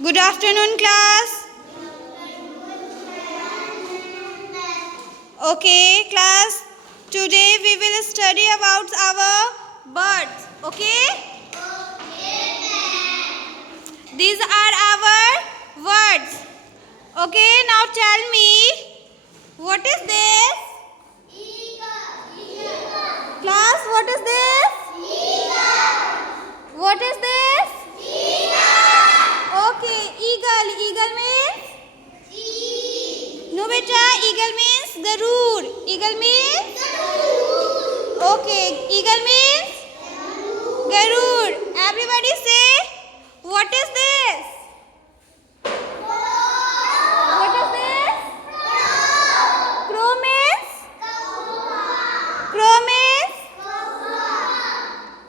Good afternoon, class. Okay, class. Today we will study about our birds. Okay? These are our words. Okay, now tell me, what is this? Class, what is this? What is this? Okay, eagle. Eagle means? No, beta. Eagle means garud. Eagle means? Okay, eagle means? Garud. Everybody say, what is this? What is this? Crow means? Crow means?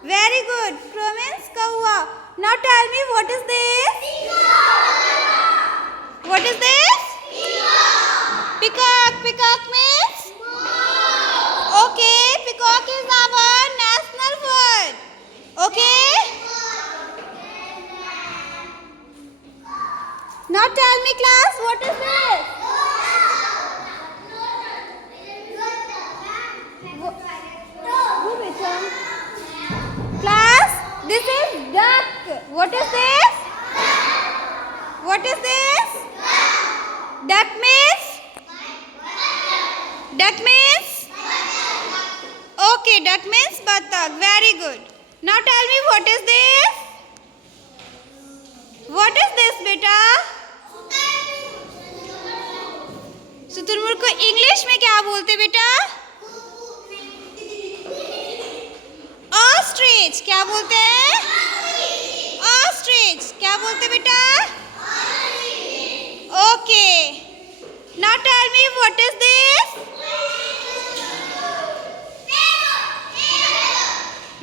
Very good. Crow means kaua. Now tell me, what is this? What is this? Peacock. Peacock means? Okay, peacock is our national bird. Okay? Now tell me, class, what is this? Class, this is duck. What is this? What is this? Duck means? Duck means? Okay, duck means batak. Very good. Now tell me, what is this? What is this, beta? शुतुरमुर्ग को English में क्या बोलते बेटा? Ostrich. क्या बोलते हैं? Ostrich. क्या बोलते बेटा? Okay. Now tell me, what is this?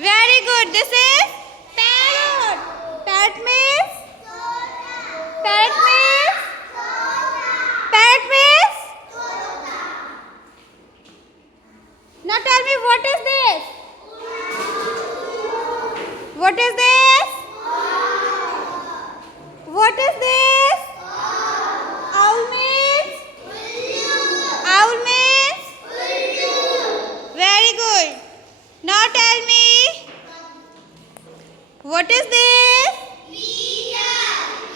Very good. This is parrot. Parrot means? Parrot means? Parrot means? Now tell me, what is this? What is this? What is this? Owl means? Owl means? Very good. Now tell me, what is this?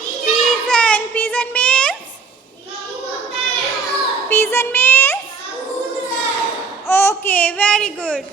Pigeon. Pigeon means? Pigeon means? Okay, very good.